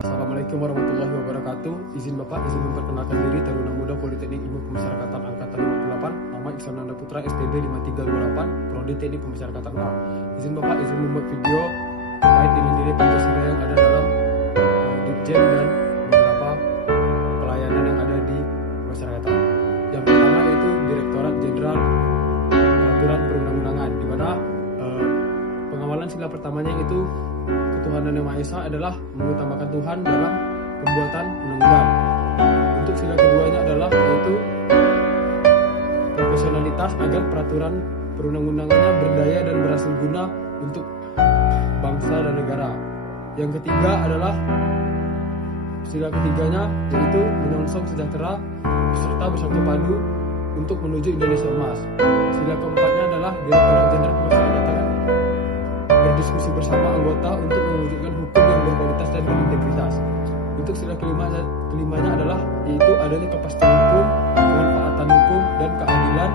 Assalamualaikum warahmatullahi wabarakatuh. Izin Bapak, izin memperkenalkan diri, Taruna Muda Politeknik Ilmu Pemasyarakatan Angkatan 58. Nama Iksan Nanda Putra, STB 5328, Prodi Teknik Pemasyarakatan A. Izin Bapak, izin membuat video terkait dengan nilai Pancasila yang ada dalam Ditjen dan beberapa pelayanan yang ada di pemasyarakatan. Yang pertama yaitu Direktorat Jenderal Peraturan Perundang-undangan, di mana pengawalan sila pertamanya itu ketuhanan Yang Maha Esa adalah mengutamakan Tuhan dalam pembuatan undang-undang. Untuk sila keduanya adalah yaitu profesionalitas agar peraturan perundang-undangannya berdaya dan berhasil guna untuk bangsa dan negara. Yang ketiga adalah sila ketiganya yaitu menyongsong sejahtera serta bersatu padu untuk menuju Indonesia Emas. Sila keempatnya adalah Direktorat Jenderal Pemasyarakatan berdiskusi bersama anggota untuk mewujudkan hukum yang berkualitas dan berintegritas. Untuk sila kelimanya adalah yaitu adanya kepastian hukum, kemanfaatan hukum, dan keadilan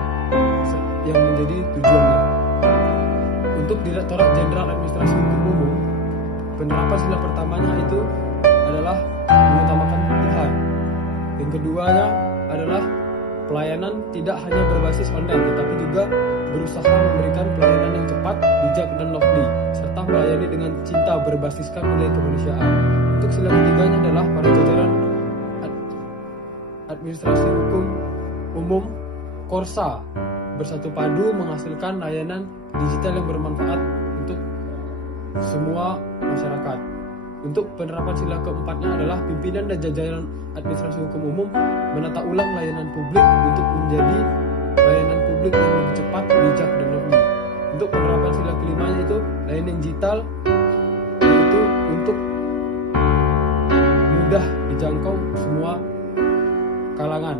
yang menjadi tujuannya. Untuk Direktorat Jenderal Administrasi Hukum Umum, penerapan sila pertamanya itu adalah mengutamakan Tuhan. Yang keduanya adalah pelayanan tidak hanya berbasis online, tetapi juga berusaha memberikan pelayanan yang cepat, bijak, dan lovely, serta melayani dengan cinta berbasiskan nilai kemanusiaan. Untuk sila ketiganya adalah para jajaran administrasi hukum umum Korsa bersatu padu menghasilkan layanan digital yang bermanfaat untuk semua masyarakat. Untuk penerapan sila keempatnya adalah pimpinan dan jajaran administrasi hukum umum menata ulang layanan publik untuk menjadi layanan publik yang lebih cepat, bijak, dan lovely. Untuk penerapan sila kelimanya itu layanan digital yaitu untuk mudah dijangkau semua kalangan.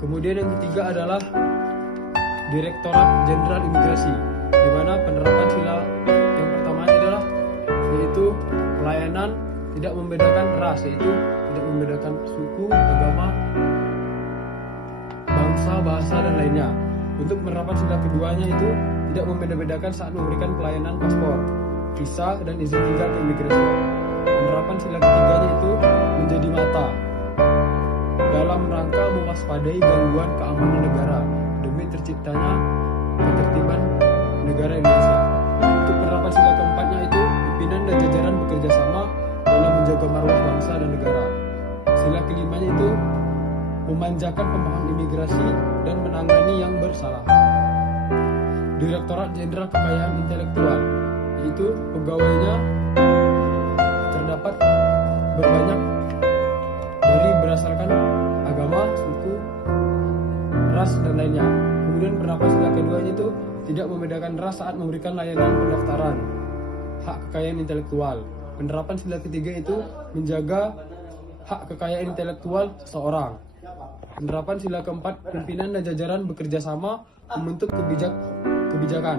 Kemudian yang ketiga adalah Direktorat Jenderal Imigrasi, di mana penerapan sila yang pertama adalah yaitu pelayanan tidak membedakan ras, yaitu tidak membedakan suku, agama, bangsa, bahasa, dan lainnya. Untuk penerapan sila keduanya itu tidak membeda-bedakan saat memberikan pelayanan paspor, visa, dan izin tinggal ke imigrasi. Penerapan sila ketiganya itu menjadi mata dalam rangka mewaspadai gangguan keamanan negara demi terciptanya ketertiban negara Indonesia. Untuk penerapan sila keempatnya itu pimpinan dan jajaran bekerja sama dalam menjaga marwah bangsa dan negara. Sila kelimanya itu memanjakan pemaham imigrasi dan menangani yang bersalah. Direktorat Jenderal Kekayaan Intelektual, yaitu pegawainya terdapat berbanyak dari berdasarkan agama, suku, ras, dan lainnya. Kemudian penerapan sila keduanya itu tidak membedakan ras saat memberikan layanan pendaftaran hak kekayaan intelektual. Penerapan sila ketiga itu menjaga hak kekayaan intelektual seseorang. Penerapan sila keempat, pimpinan dan jajaran bekerja sama membentuk kebijakan.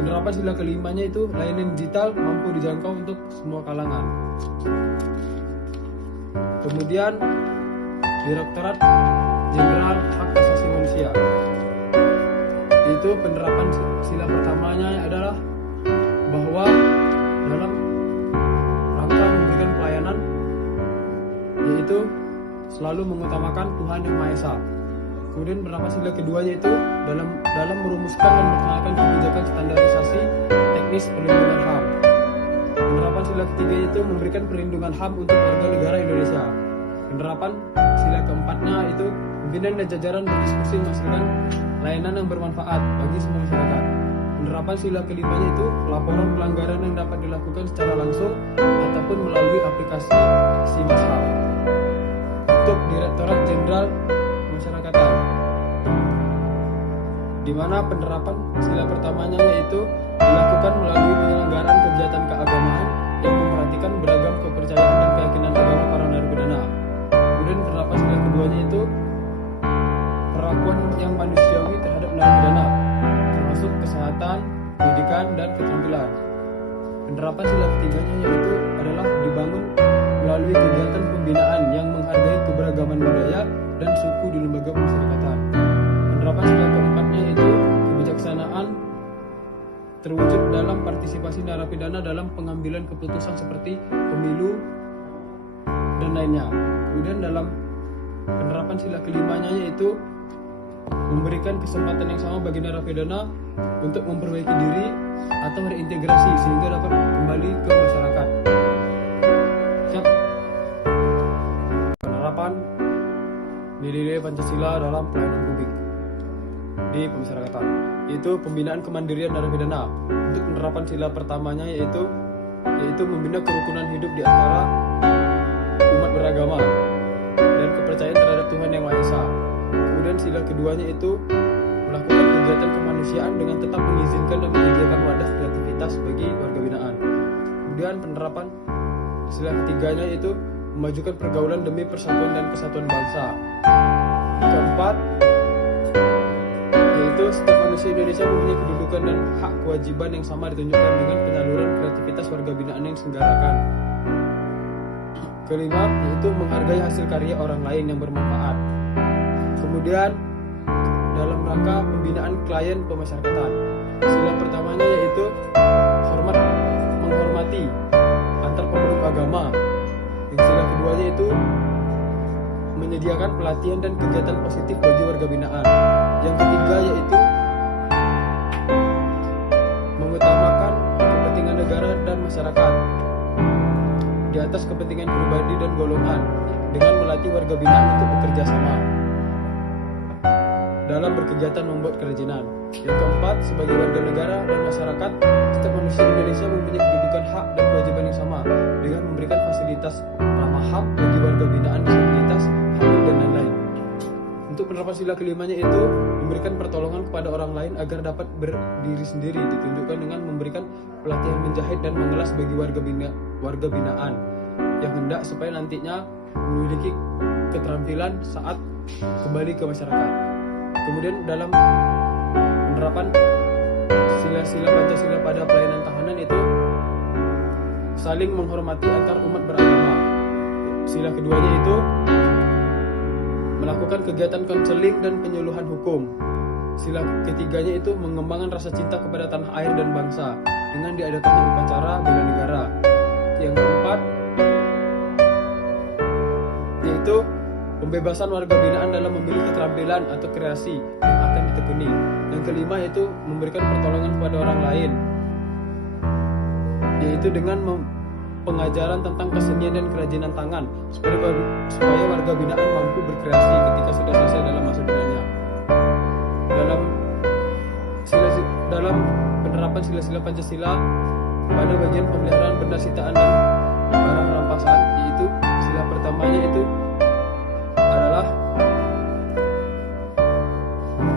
Penerapan sila kelimanya itu layanan digital mampu dijangkau untuk semua kalangan. Kemudian Direktorat Jenderal Hak Asasi Manusia, itu penerapan sila pertamanya adalah bahwa dalam rangka memberikan pelayanan yaitu selalu mengutamakan Tuhan Yang Maha Esa. Kemudian penerapan sila keduanya itu dalam merumuskan dan melaksanakan kebijakan standarisasi teknis perlindungan HAM. Penerapan sila ketiga itu memberikan perlindungan HAM untuk warga negara Indonesia. Penerapan sila keempatnya itu pimpinan dan jajaran berdiskusi menghasilkan layanan yang bermanfaat bagi semua masyarakat. Penerapan sila kelimanya itu laporan pelanggaran yang dapat dilakukan secara langsung ataupun melalui aplikasi SIMAS-HAM. Untuk Direktorat Jenderal Pemasyarakatan, di mana penerapan sila pertamanya yaitu dilakukan melalui penyelenggaraan kegiatan keagamaan yang memperhatikan beragam kepercayaan dan keyakinan agama para narapidana. Kemudian penerapan sila keduanya itu perlakuan yang manusiawi terhadap narapidana, termasuk kesehatan, pendidikan, dan keterampilan. Penerapan sila ketiganya yaitu adalah dibangun melalui kegiatan pembinaan yang menghargai keberagaman budaya dan suku di lembaga pemasyarakatan. Penerapan sila keempatnya yaitu kebijaksanaan terwujud dalam partisipasi narapidana dalam pengambilan keputusan seperti pemilu dan lainnya. Kemudian dalam penerapan sila kelimanya yaitu memberikan kesempatan yang sama bagi narapidana untuk memperbaiki diri atau reintegrasi sehingga dapat kembali ke masyarakat. Penerapan nilai-nilai Pancasila dalam pelayanan publik di pemasyarakatan, yaitu pembinaan kemandirian narapidana. Untuk penerapan sila pertamanya yaitu membina kerukunan hidup di antara umat beragama dan kepercayaan terhadap Tuhan Yang Maha Esa. Kemudian sila keduanya itu melakukan kegiatan kemanusiaan dengan tetap mengizinkan dan menyediakan wadah kreativitas bagi warga binaan. Kemudian penerapan sila ketiganya itu memajukan pergaulan demi persatuan dan kesatuan bangsa. Keempat, yaitu setiap manusia Indonesia mempunyai kedudukan dan hak kewajiban yang sama ditunjukkan dengan penyaluran kreativitas warga binaan yang diselenggarakan. Kelima, yaitu menghargai hasil karya orang lain yang bermanfaat. Kemudian dalam rangka pembinaan klien pemasyarakatan, sila pertamanya yaitu menghormati antar pemeluk agama. Yang sila keduanya itu menyediakan pelatihan dan kegiatan positif bagi warga binaan. Yang ketiga yaitu mengutamakan kepentingan negara dan masyarakat di atas kepentingan pribadi dan golongan dengan melatih warga binaan untuk bekerja sama dalam berkegiatan membuat kerajinan. Yang keempat, sebagai warga negara dan masyarakat, setiap manusia Indonesia mempunyai kedudukan hak dan kewajiban yang sama dengan memberikan fasilitas ramah HAM bagi warga binaan disabilitas, hamil dan lain-lain. Untuk penerapan sila kelimanya itu memberikan pertolongan kepada orang lain agar dapat berdiri sendiri, ditunjukkan dengan memberikan pelatihan menjahit dan mengelas bagi warga binaan yang hendak supaya nantinya memiliki keterampilan saat kembali ke masyarakat. Kemudian dalam penerapan sila-sila Pancasila pada pelayanan tahanan itu saling menghormati antar umat beragama. Sila keduanya itu melakukan kegiatan konseling dan penyuluhan hukum. Sila ketiganya itu mengembangkan rasa cinta kepada tanah air dan bangsa dengan diadakannya upacara bela negara. Yang keempat yaitu pembebasan warga binaan dalam memilih keterampilan atau kreasi yang akan ditekuni. Yang kelima yaitu memberikan pertolongan kepada orang lain, yaitu dengan pengajaran tentang kesenian dan kerajinan tangan supaya warga binaan mampu berkreasi ketika sudah selesai dalam masa binanya. Dalam penerapan sila-sila Pancasila pada bagian pemeliharaan benda sitaan dan barang rampasan, yaitu sila pertamanya itu adalah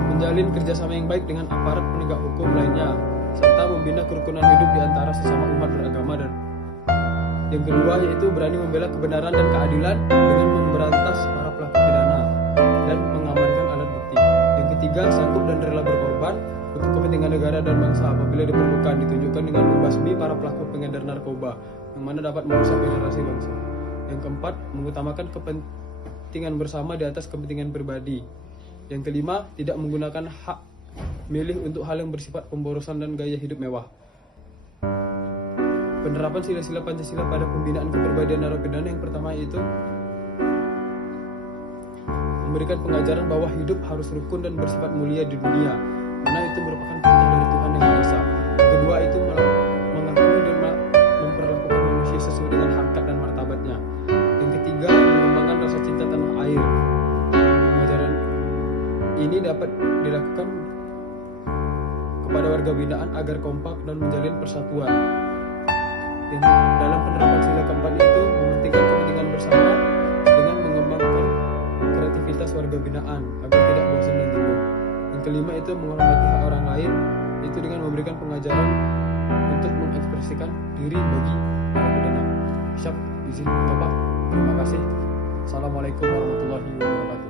menjalin kerjasama yang baik dengan aparat penegak hukum lainnya serta membina kerukunan hidup di antara sesama umat beragama. Dan yang kedua yaitu berani membela kebenaran dan keadilan dengan memberantas para pelaku pidana dan mengamankan alat bukti. Yang ketiga, sanggup dan rela berkorban untuk kepentingan negara dan bangsa apabila diperlukan, ditunjukkan dengan membasmi para pelaku pengedar narkoba yang mana dapat merusak generasi bangsa. Yang keempat, mengutamakan kepentingan bersama di atas kepentingan pribadi. Yang kelima, tidak menggunakan hak milih untuk hal yang bersifat pemborosan dan gaya hidup mewah. Penerapan sila-sila Pancasila pada pembinaan kepribadian narapidana yang pertama yaitu memberikan pengajaran bahwa hidup harus rukun dan bersifat mulia di dunia, mana itu merupakan perintah dari Tuhan Yang Maha Esa. Kedua itu mengakui dan memperlakukan manusia sesuai dengan harkat dan martabatnya. Yang ketiga, mengembangkan rasa cinta tanah air. Pengajaran ini dapat dilakukan kepada warga binaan agar kompak dan menjalin persatuan. Yang dalam penerapan sila keempat itu mementingkan kepentingan bersama dengan mengembangkan kreativitas warga binaan agar tidak bosan dan jenuh. Yang kelima itu menghormati hak orang lain, itu dengan memberikan pengajaran untuk mengekspresikan diri bagi narapidana. Siap, izin Bapak. Terima kasih. Assalamualaikum warahmatullahi wabarakatuh.